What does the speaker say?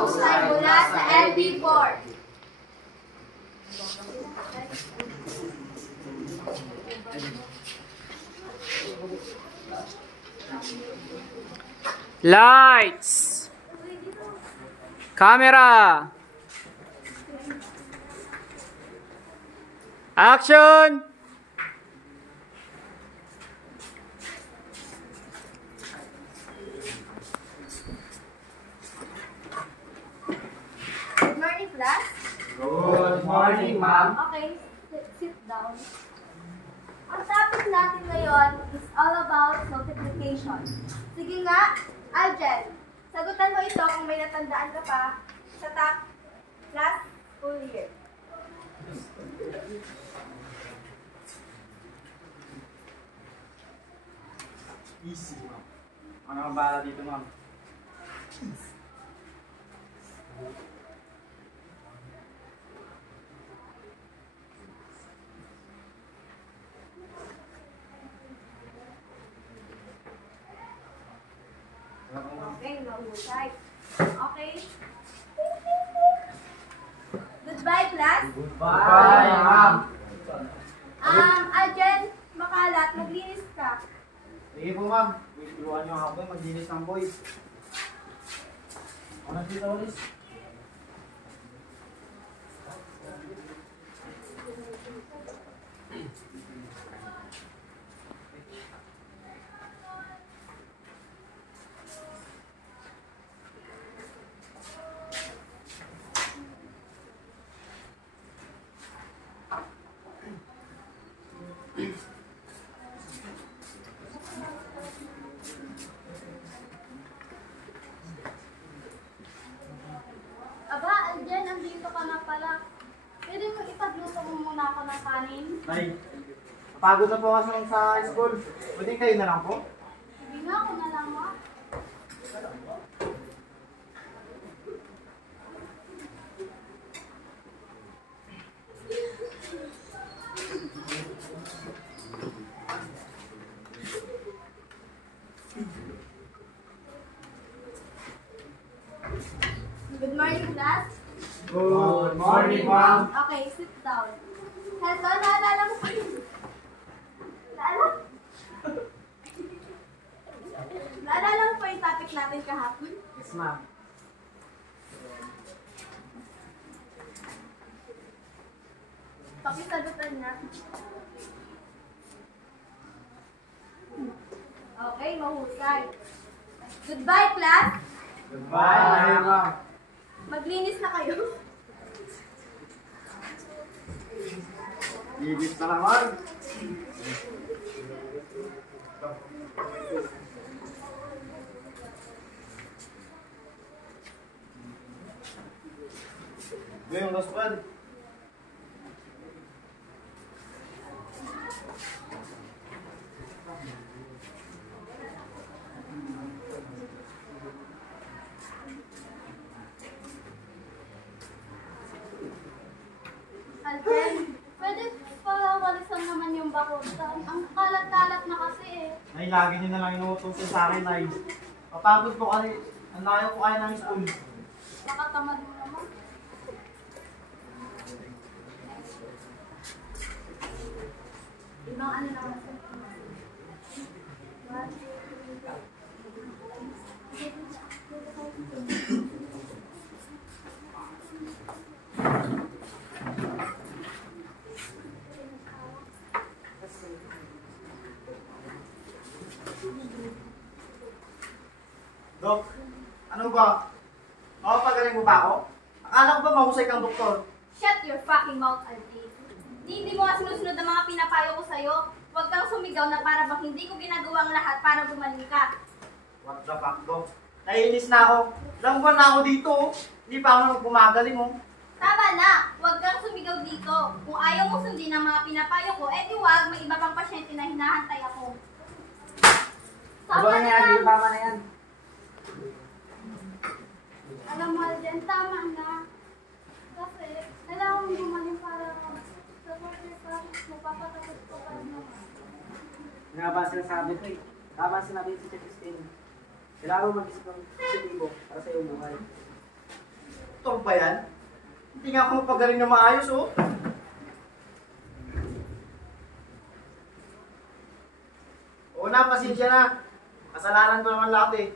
mahusay mula sa LB4. Lights! Camera! Action! Good morning, class. Good morning, ma'am. Okay, sit down. Ang topic natin ngayon is all about multiplication. Sige nga, Aljen, sagutan mo ito kung may natandaan ka pa sa top last school year. Easy, ma'am. Ano ang bala dito, ma'am? Okay, mahusay. Okay. Goodbye, class. Bye, ma'am. Aljen, makalat, maglinis ka. Sige po, ma'am. Tulungan niyo ako maglinis ng boys. Ano dito, Olis? Aba, Aljen, andito ka na pala. Pwede mo ipagluto mo muna ako ng kanin? Nay, napagod na po kasi sa school. Pwede kayo na lang po? Sige nga, ako na lang mo. Good morning, class. Good morning, ma'am. Okay, sit down. Heto, naalala mo pa yun? Naalala mo pa yung topic natin kahapon? Yes, ma'am. Pakisagutan niya. Okay, mahusay. Goodbye, class. Goodbye, ma'am. Maglinis na kayo. Linis na naman. Ngayong last one. Alfred, pwede walisan naman yung bakutan. Ang kalat-kalat na kasi eh. Nay, lagi niyo na lang inuutosan sa akin, Nay. Papagod po kasi. Ang layo po kayo ng school. Nakatamad mo naman. Ibang ano naman sa Dok, ano ba? Makapagaling mo ba ako? Akala ko ba mahusay kang doktor? Shut your fucking mouth, Alfie. Hindi mo nga sinusunod ang mga pinapayo ko sa'yo. Huwag kang sumigaw na para bang hindi ko ginagawa ang lahat para gumaling ka. What the fuck, Dok? Naiinis na ako. Ilang buwan na ako dito. Hindi pa ako gumagaling, oh. Tama na! Huwag kang sumigaw dito. Kung ayaw mo sundin ang mga pinapayo ko, eh di wag, may iba pang pasyente na hinahantay ako. Tama na yan! Tama na yan. Alam mo, Alden, tama na. Kasi, kailangan mo gumaling para sa pagkakita, mapapatakot ko pa naman. Nga ba sinasabi ko eh. Tama sinabi si Chef Christine. Kailangan mo mag-isip ng positibo para sa iyong buhay. Doktor ba yan? Hindi nga ako mapagaling na maayos, oh. Oo na, pasensya na. Kasalanan ko naman lahat eh.